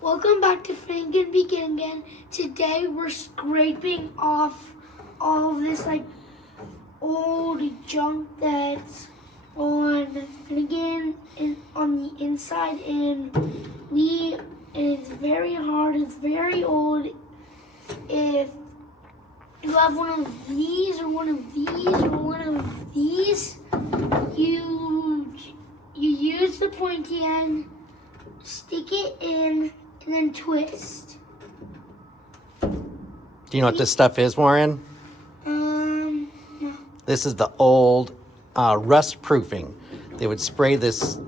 Welcome back to Frank and Begin Again. Today we're scraping off all of this old junk that's on Finnegan and on the inside, and it's very hard, it's very old. If you have one of these or one of these or one of these, you use the pointy end, stick it in, and then twist. Do you know what this stuff is, Warren? No. This is the old rust proofing. They would spray this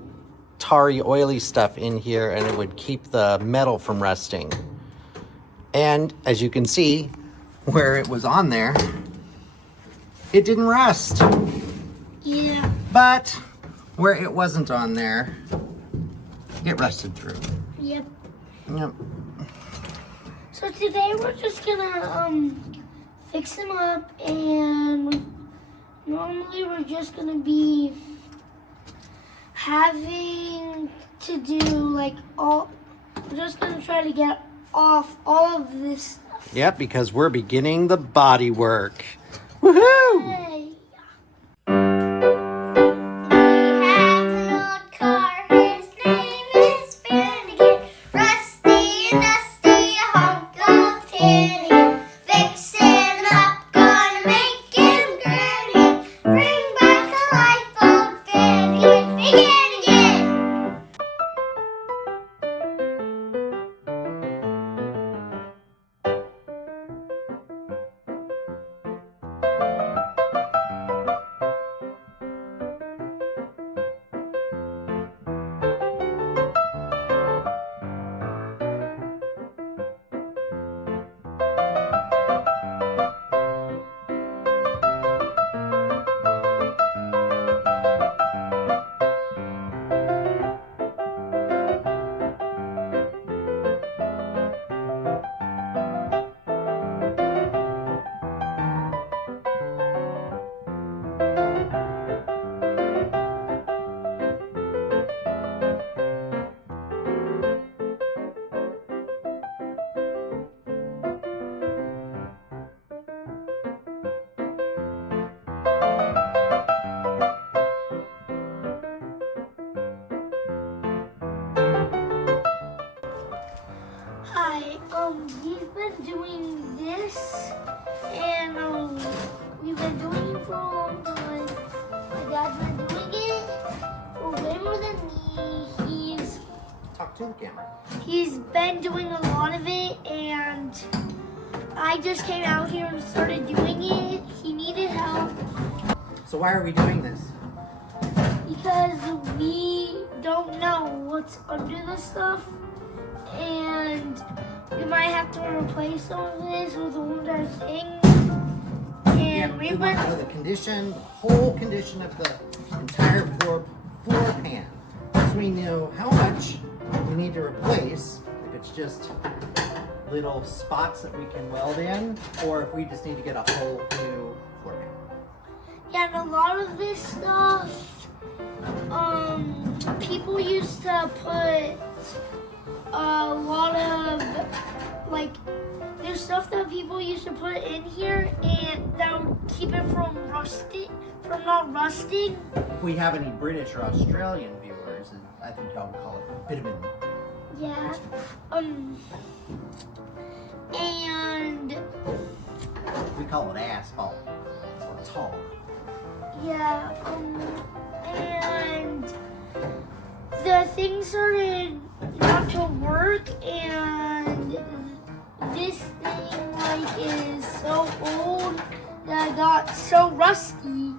tarry, oily stuff in here and it would keep the metal from rusting. And as you can see, where it was on there, it didn't rust. Yeah. But where it wasn't on there, it rusted through. Yep. Yep. So today we're just gonna fix them up, and normally we're just gonna be having to do we're just gonna try to get off all of this stuff. Yep, because we're beginning the body work. Woohoo! Hey. Hi, we've been doing this, and we've been doing it for a long time. My dad's been doing it for way more than me. Talk to the camera. He's been doing a lot of it, and I just came out here and started doing it. He needed help So why are we doing this? because we don't know what's under this stuff, and we might have to replace some of this with older things. And We want to know the condition, whole condition of the entire floor pan, so we know how much we need to replace. If it's just little spots that we can weld in, or if we just need to get a whole new floor pan. Yeah, and a lot of this stuff, people used to put a lot of, there's stuff that people used to put in here, and that would keep it from not rusting. If we have any British or Australian viewers, I think y'all would call it bitumen. Yeah. And We call it asphalt or tar. yeah, and the thing started not to work, and this thing is so old that it got so rusty.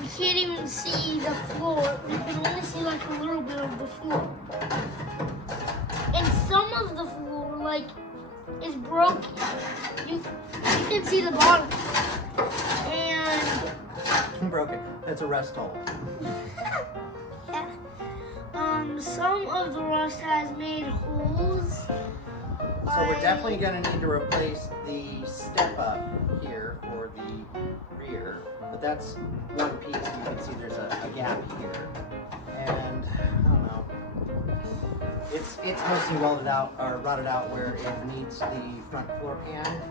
We can't even see the floor. We can only see a little bit of the floor. And some of the floor is broken. You can see the bottom. And Broken. That's a rust hole. yeah. Some of the rust has made holes. So we're definitely going to need to replace the step up here for the rear. But that's one piece. You can see there's a gap here. And I don't know, It's mostly welded out or rotted out where it needs the front floor pan.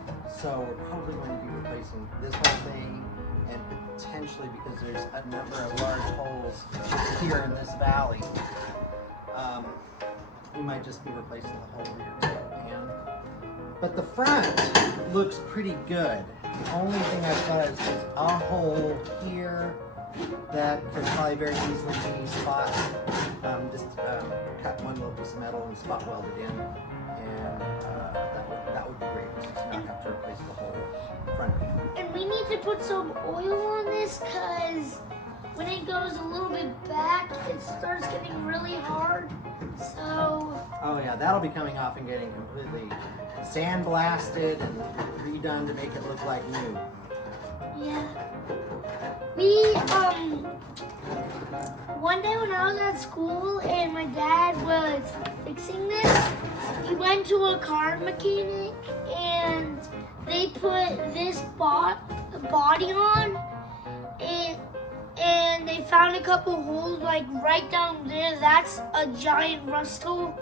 So we're probably going to be replacing this whole thing, and potentially, because there's a number of large holes here in this valley, we might just be replacing the whole rear pan. But the front looks pretty good. The only thing I've got is a hole here that could probably very easily be spot, cut one little piece of metal and spot weld it in, and that would be great. Just not have to replace the whole front pan. And we need to put some oil on this because when it goes a little bit back, it starts getting really hard. So. Oh yeah, that'll be coming off and getting completely sandblasted and redone to make it look like new. Yeah. We, one day when I was at school and my dad was fixing this, he went to a car mechanic and they put this body on and they found a couple holes like right down there. That's a giant rust hole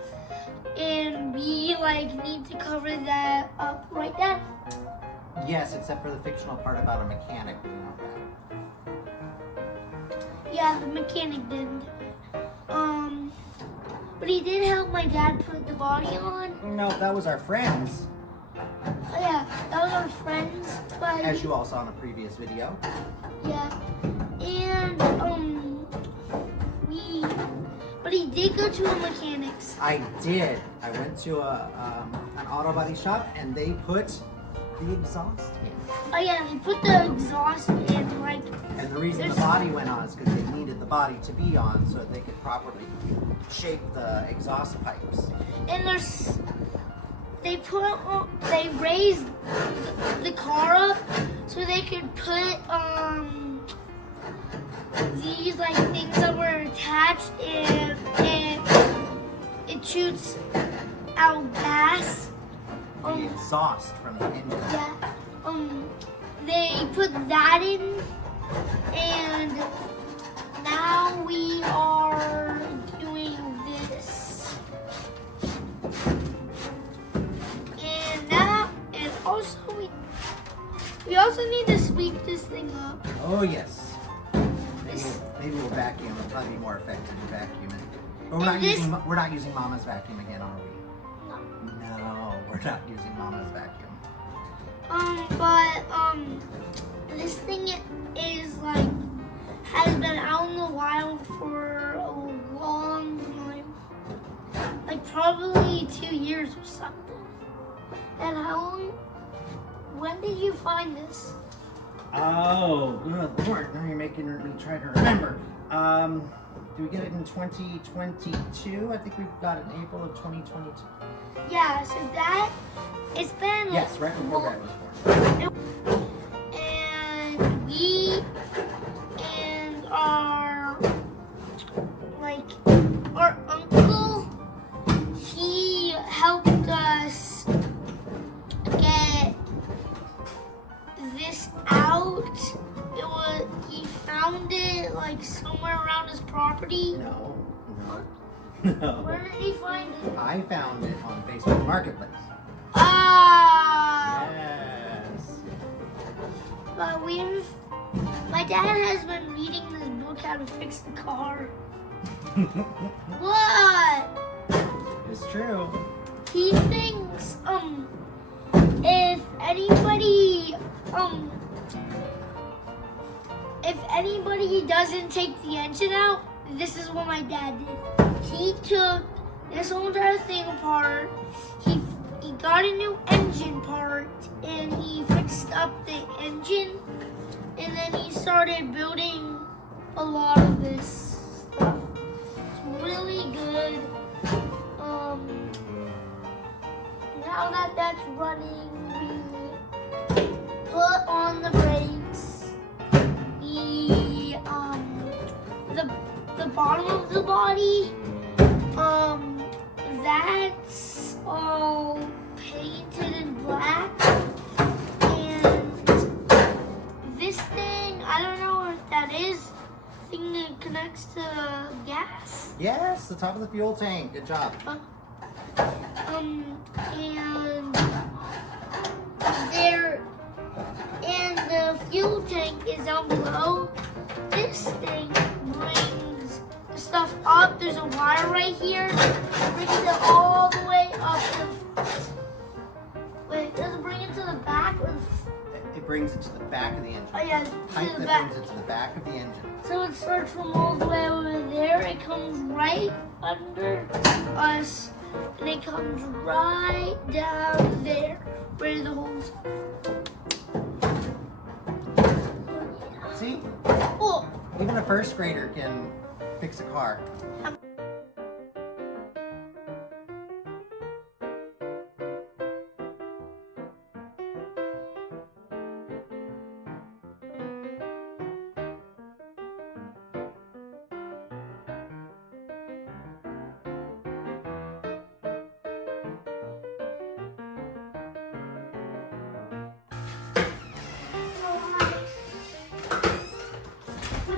and we need to cover that up right there. Yes, except for the fictional part about a mechanic doing all that. Yeah, the mechanic didn't do it. But he did help my dad put the body on. No, that was our friends. Oh yeah, that was our friends. But As you all saw in a previous video. yeah, and but he did go to a mechanic's. I did. I went to an auto body shop and they put the exhaust in. Oh yeah, they put the exhaust in And the reason the body went on is because they needed the body to be on so that they could properly shape the exhaust pipes. And they raised the car up so they could put these things that were attached and it shoots out gas. The exhaust from the engine. Yeah. They put that in, and now we are doing this. And also we also need to sweep this thing up. Oh yes. Maybe we'll vacuum. It'll probably be more effective to vacuum it. But we're not using Mama's vacuum again, are we? No, we're not using Mama's vacuum. This thing is has been out in the wild for a long time. Probably 2 years or something. And when did you find this? Oh, good Lord. Now you're making me try to remember. Did we get it in 2022? I think we got it in April of 2022. Yeah, so it's been yes, right before Brad was born. And we and our uncle, he helped us get this out. He found it somewhere around his property. No. Where did he find it? I found it on Facebook Marketplace. Ah! Yes. But my dad has been reading this book, How to Fix the Car. What? It's true. He thinks, if anybody doesn't take the engine out, this is what my dad did. He took this whole entire thing apart. He got a new engine part and he fixed up the engine, and then he started building a lot of this stuff. It's really good. Now that that's running, we put on the brakes. The bottom of the body, that's all painted in black. And this thing, I don't know what that is. Thing that connects to gas. Yes, the top of the fuel tank. Good job. And there, and the fuel tank is down below. This thing brings the stuff up. There's a wire right here. It brings it all the way up to the front. Wait, does it bring it to the back or the It brings it to the back of the engine. Oh yeah, Pipe to the that back. brings it to the back of the engine. So it starts from all the way over there. It comes right under us, and it comes right down there where the holes are. See? Oh, Even a first grader can fix a car.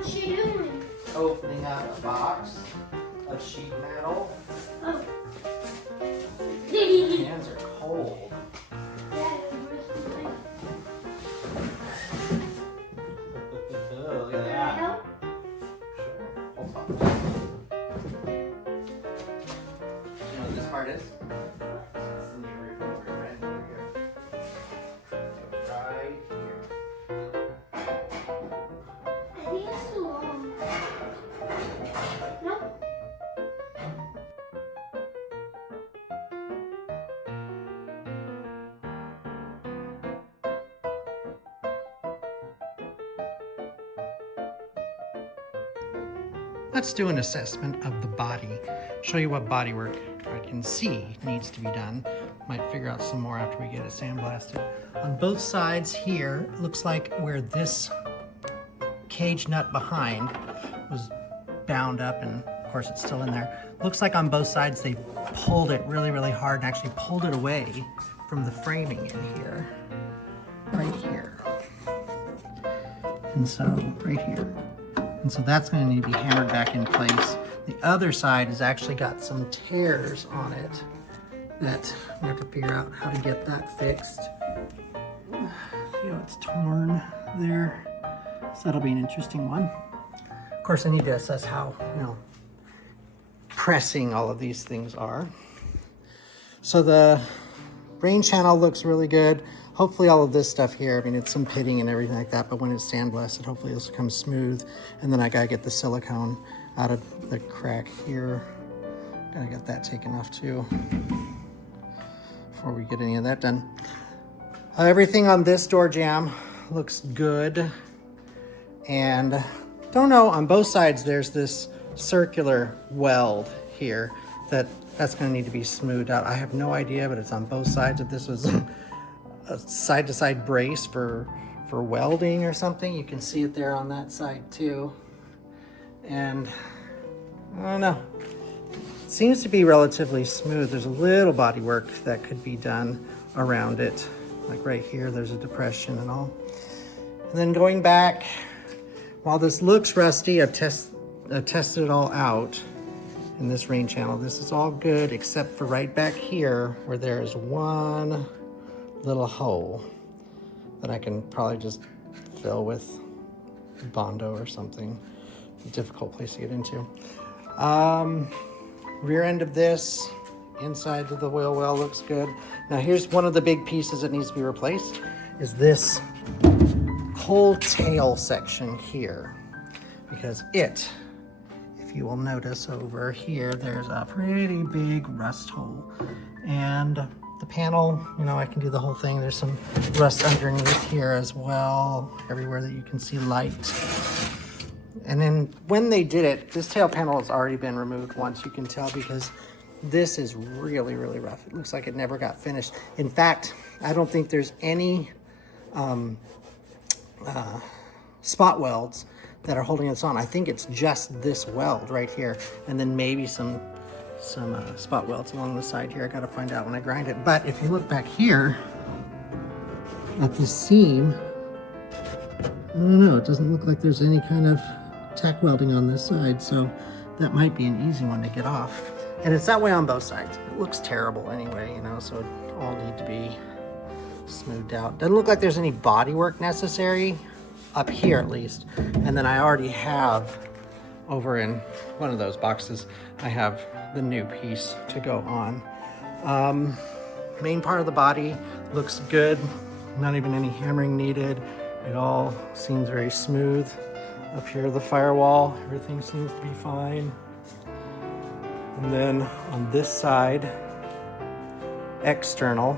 what's she doing? Opening up a box of sheet metal. Oh. Hands are cold. Look at that. Sure. Hold on. You know what this part is? It's in the original right over here. Right here. I think it's too long. Nope. Let's do an assessment of the body. Show you what body work I can see needs to be done. Might figure out some more after we get it sandblasted. On both sides here, it looks like where this cage nut behind was bound up, and of course it's still in there. Looks like on both sides they pulled it really, really hard and actually pulled it away from the framing in here. Right here. And so, right here. And so that's going to need to be hammered back in place. The other side has actually got some tears on it that we have to figure out how to get that fixed. See how it's torn there? So that'll be an interesting one. Of course, I need to assess how, pressing all of these things are. So the rain channel looks really good. Hopefully all of this stuff here, it's some pitting and everything like that, but when it's sandblasted, hopefully this will come smooth. And then I gotta get the silicone out of the crack here. Gotta get that taken off too before we get any of that done. Everything on this door jamb looks good. And don't know, on both sides there's this circular weld here that's gonna need to be smoothed out. I have no idea, but it's on both sides. If this was a side-to-side brace for welding or something, you can see it there on that side too. And I don't know, it seems to be relatively smooth. There's a little body work that could be done around it, like right here there's a depression and all. And then going back, while this looks rusty, I've tested it all out in this rain channel. This is all good except for right back here where there is one little hole that I can probably just fill with Bondo or something. It's a difficult place to get into. Rear end of this, inside of the wheel well looks good. Now here's one of the big pieces that needs to be replaced, is this whole tail section here. Because if you will notice over here, there's a pretty big rust hole. And the panel, I can do the whole thing. There's some rust underneath here as well, everywhere that you can see light. And then when they did it, this tail panel has already been removed once, you can tell, because this is really, really rough. It looks like it never got finished. In fact, I don't think there's any spot welds that are holding this on. I think it's just this weld right here, and then maybe some spot welds along the side here. I gotta find out when I grind it. But if you look back here at the seam, I don't know, it doesn't look like there's any kind of tack welding on this side, so that might be an easy one to get off. And it's that way on both sides. It looks terrible anyway, you know, so it all need to be smoothed out. Doesn't look like there's any body work necessary up here at least. And then I already have over in one of those boxes, I have the new piece to go on. Main part of the body looks good. Not even any hammering needed. It all seems very smooth. Up here, the firewall, everything seems to be fine. And then on this side, external,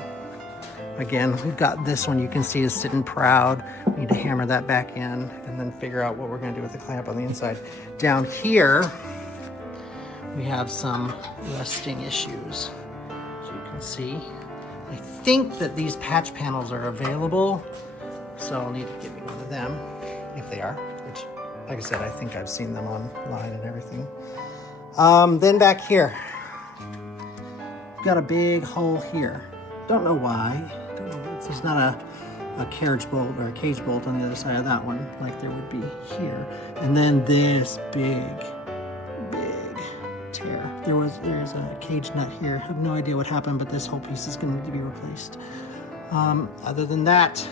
again, we've got this one you can see is sitting proud. We need to hammer that back in and then figure out what we're gonna do with the clamp on the inside. Down here, we have some rusting issues, as you can see. I think that these patch panels are available, so I'll need to get me one of them, if they are, which, like I said, I think I've seen them online and everything. Then back here, we've got a big hole here. Don't know why. There's not a carriage bolt or a cage bolt on the other side of that one, like there would be here. And then this big tear. There's a cage nut here. I have no idea what happened, but this whole piece is going to need to be replaced. Other than that,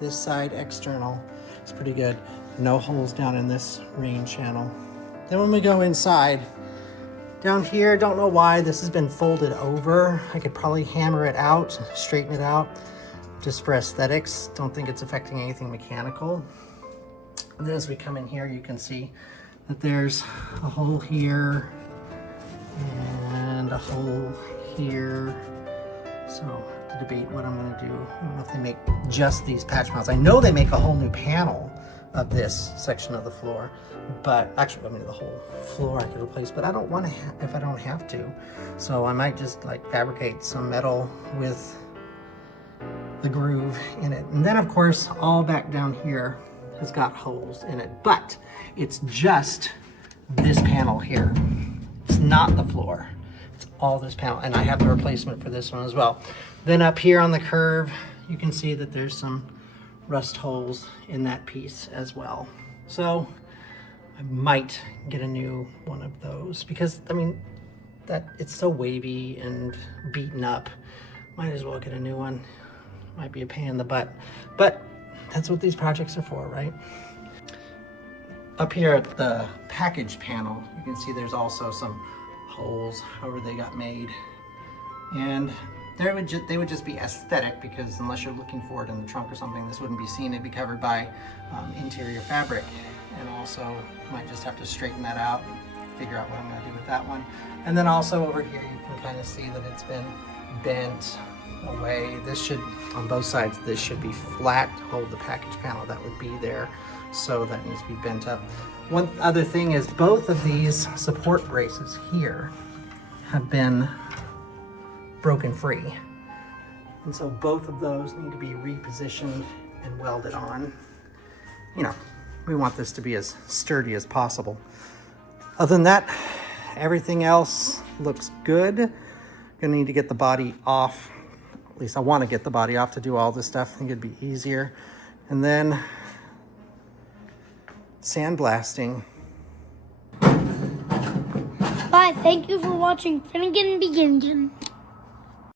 this side external is pretty good. No holes down in this rain channel. Then when we go inside, down here, don't know why this has been folded over. I could probably hammer it out, straighten it out, just for aesthetics. Don't think it's affecting anything mechanical. And then as we come in here, you can see that there's a hole here and a hole here. So I have to debate what I'm gonna do. I don't know if they make just these patch mounts. I know they make a whole new panel of this section of the floor, but actually, I mean, the whole floor I could replace, but I don't want to if I don't have to. So I might just like fabricate some metal with the groove in it. And then of course, all back down here has got holes in it, but it's just this panel here. It's not the floor. It's all this panel, and I have the replacement for this one as well. Then up here on the curve, you can see that there's some rust holes in that piece as well. So I might get a new one of those because, I mean, that it's so wavy and beaten up. Might as well get a new one. Might be a pain in the butt, but that's what these projects are for, right? Up here at the package panel, you can see there's also some holes, however they got made. And they would just be aesthetic, because unless you're looking for it in the trunk or something, this wouldn't be seen. It'd be covered by interior fabric. And also might just have to straighten that out and figure out what I'm gonna do with that one. And then also over here, you can kind of see that it's been bent away. This should, on both sides, this should be flat to hold the package panel that would be there. So that needs to be bent up. One other thing is both of these support braces here have been broken free. And so both of those need to be repositioned and welded on. You know, we want this to be as sturdy as possible. Other than that, everything else looks good. Gonna need to get the body off. At least I want to get the body off to do all this stuff. I think it'd be easier. And then sandblasting. Bye. Thank you for watching Finnegan Begin Again.